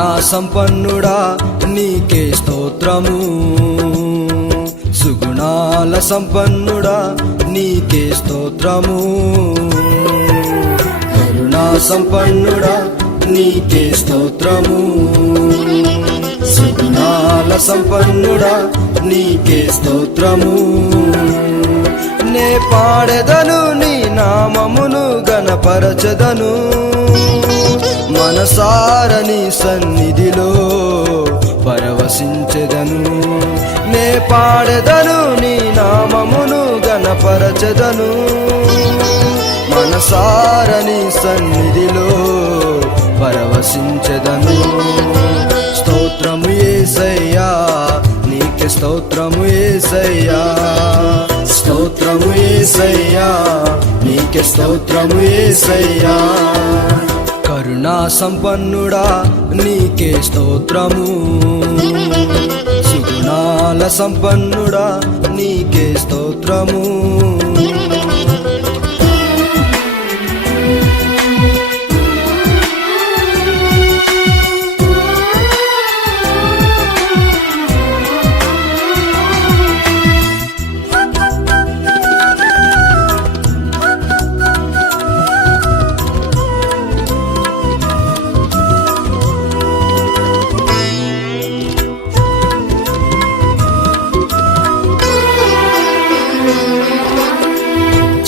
కరుణా సంపన్నుడా నీకే స్తోత్రము, సుగుణాల సంపన్నుడా నీకే స్తోత్రము. కరుణా సంపన్నుడా నీకే స్తోత్రము, సుగుణాల సంపన్నుడా నీకే స్తోత్రము. నే పాడెదను నీ నామమును గణపరచెదను, మనసార నీ సన్నిధిలో పరవశించెదను. నే పాడెదను నీ నామమును గణపరచెదను, మనసార నీ సన్నిధిలో పరవశించెదను. స్తోత్రము యేసయ్యా నీకే స్తోత్రము యేసయ్యా, స్తోత్రము యేసయ్యా నీకే స్తోత్రము యేసయ్యా. కరుణా సంపన్నుడా నీకే స్తోత్రము, సుగుణాల సంపన్నుడా నీకే స్తోత్రము.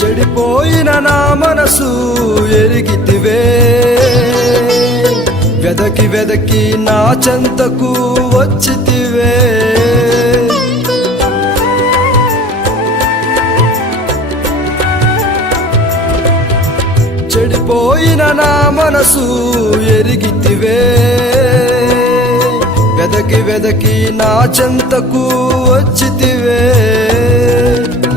చెడిపోయిన నా మనసు ఎరిగితివే, వెదకి వెదకి నా చెంతకు వచ్చితివే. చెడిపోయిన నా మనసు ఎరిగితివే, వెదకి వెదకి నా చెంతకు వచ్చితివే.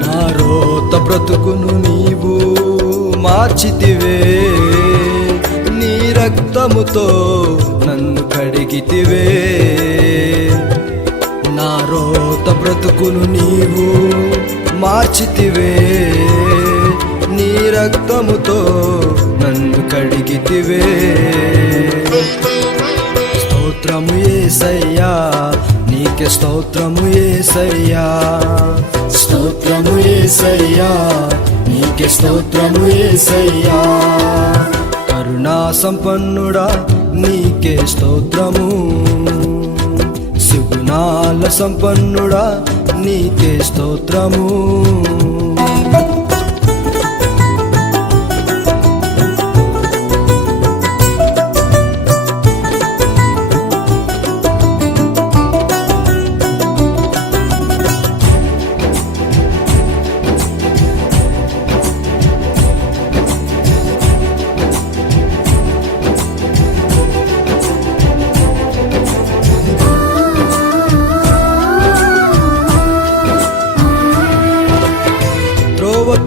నా రోత బ్రతుకును నీవు మార్చితివే, నీ రక్తముతో నన్ను కడిగితివే. నా రోత బ్రతుకును నీవు మార్చితివే, నీ రక్తముతో నన్ను కడిగితివే. స్తోత్రము యేసయ్యా నీకే స్తోత్రము యేసయ్యా, స్తోత్రము యేసయ్యా నీకే స్తోత్రము యేసయ్యా. కరుణా సంపన్నుడా నీకే స్తోత్రము, సుగుణాల సంపన్నుడా నీకే స్తోత్రము.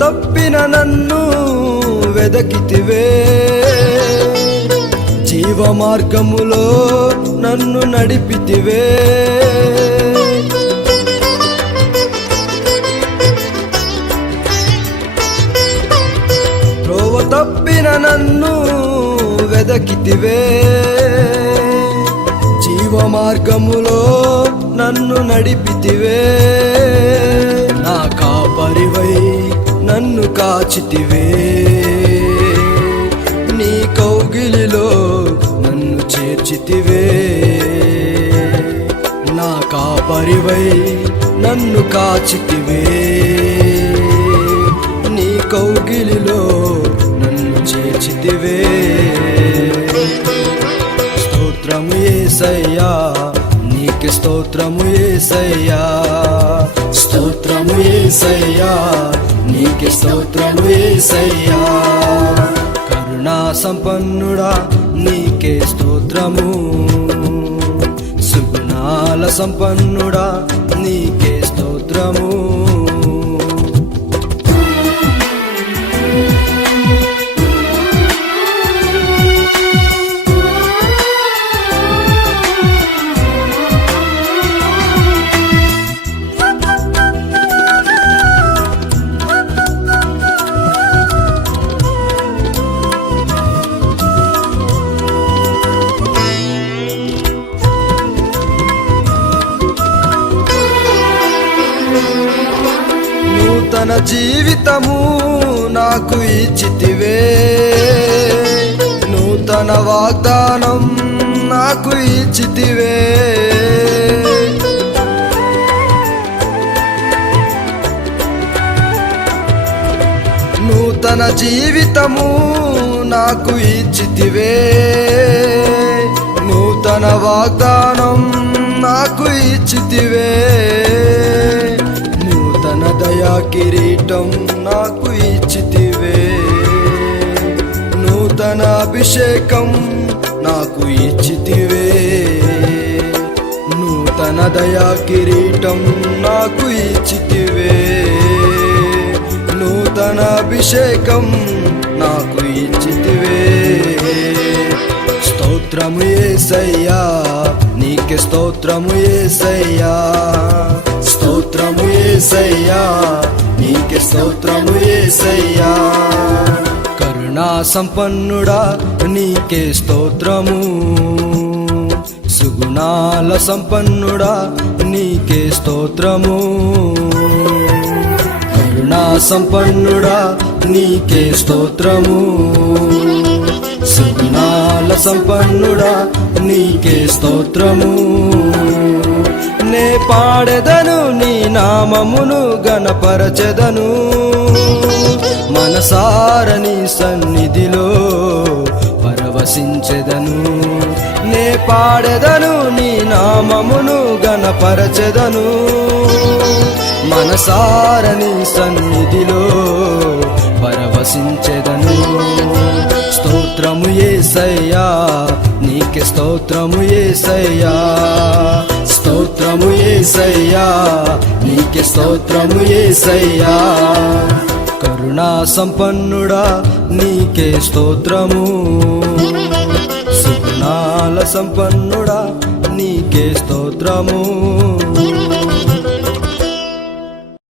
తప్పిన నన్ను వెదకితివే, జీవ మార్గములో నన్ను నడిపితివే. త్రోవ తప్పిన నన్ను వెదకితివే, జీవ మార్గములో నన్ను నడిపితివే. నా కాపరివై నన్ను కాచితివే, నీ కౌగిలిలో నన్ను చేర్చితివే. నా కాపరివై నన్ను కాచితివే, నీ కౌగిలిలో నన్ను చేర్చితివే. స్తోత్రము యేసయ్యా నీకే స్తోత్రము యేసయ్యా, స్తోత్రము యేసయ్యా నీకే స్తోత్రము యేసయ్యా. కరుణా సంపన్నుడా నీకే స్తోత్రము, సుగుణాల సంపన్నుడా నీకే స్తోత్రము. జీవితము నాకు ఇచ్చితివే, నూతన వాగ్దానం నాకు ఇచ్చితివే. నూతన జీవితము నాకు ఇచ్చితివే, నూతన వాగ్దానం నాకు ఇచ్చితివే. నూతన దయా కిరీటం నాకు ఇచ్చితివే, నూతన అభిషేకం నాకు ఇచ్చితివే. నూతన దయా కిరీటం నాకు ఇచ్చితివే, నూతన అభిషేకం నాకు ఇచ్చితివే. స్తోత్రము యేసయ్యా, నీకే స్తోత్రము యేసయ్యా. స్తోత్రము యేసయ్యా, నీకే స్తోత్రము యేసయ్యా. కరుణా సంపన్నుడా నీకే స్తోత్రము, సుగుణాల సంపన్నుడా నీకే స్తోత్రము. కరుణా సంపన్నుడా నీకే స్తోత్రము, సుగుణాల సంపన్నుడా నీకే స్తోత్రము. నే పాడెదను నీ నామమును గణపరచెదను, మనసార నీ సన్నిధిలో పరవశించెదను. నే పాడెదను నీ నామమును గణపరచెదను, మనసార నీ సన్నిధిలో పరవశించెదను. స్తోత్రము యేసయ్యా, నీకే స్తోత్రము యేసయ్యా. స్తోత్రము యేసయ్యా, నీకే స్తోత్రము యేసయ్యా. కరుణా సంపన్నుడా నీకే స్తోత్రము, సుగుణాల సంపన్నుడా నీకే స్తోత్రము.